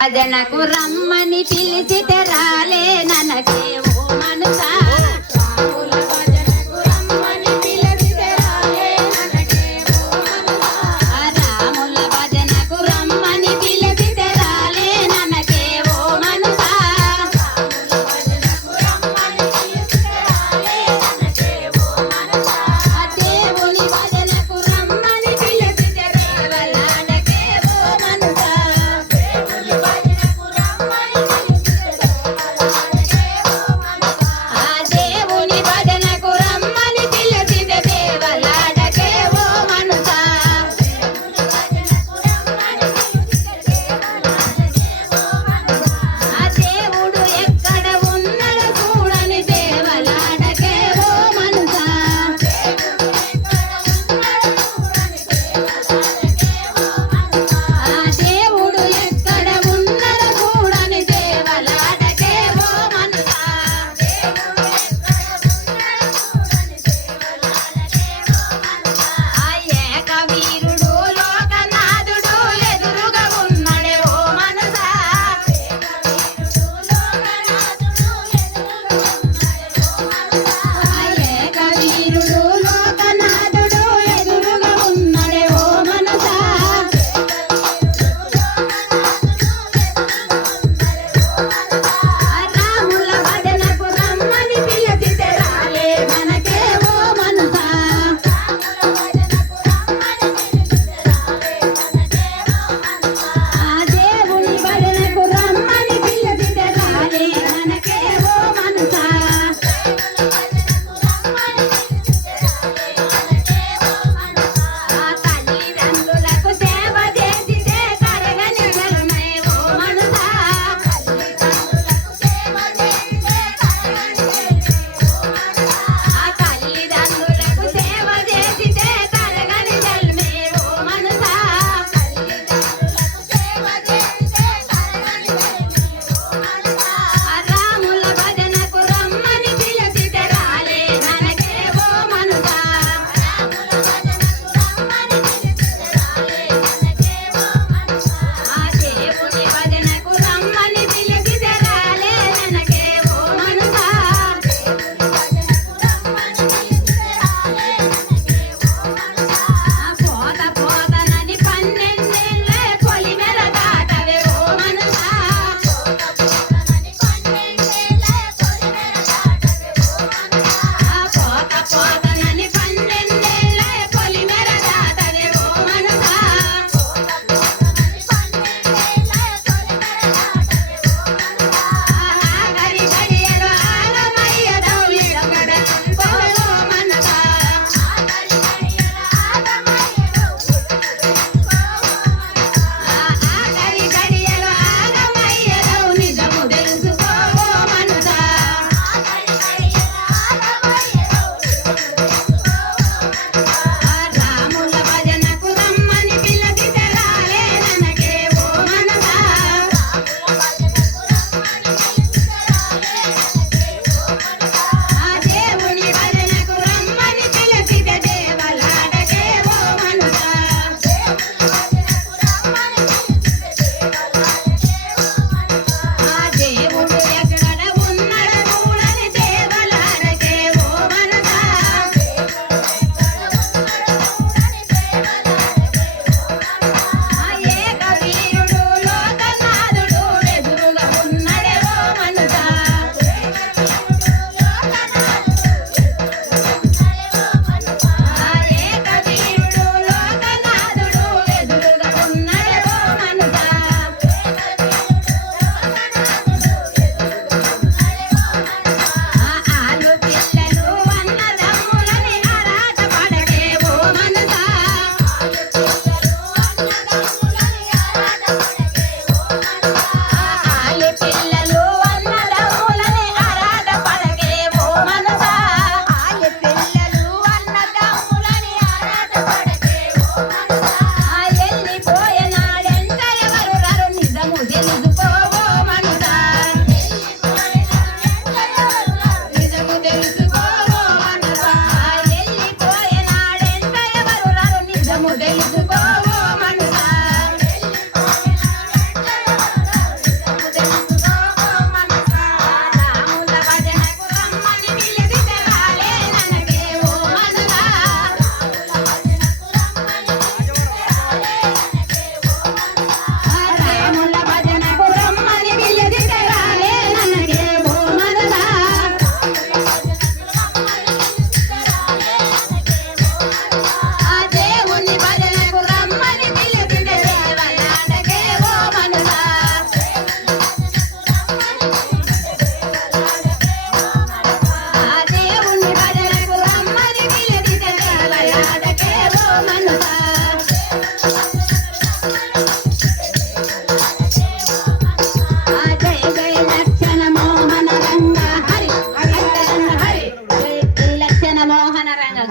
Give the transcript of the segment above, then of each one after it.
అదనకు రమ్మని పిలిచితే రాలే ననకే ఓ మనసా.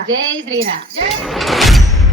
જય શ્રી રામ.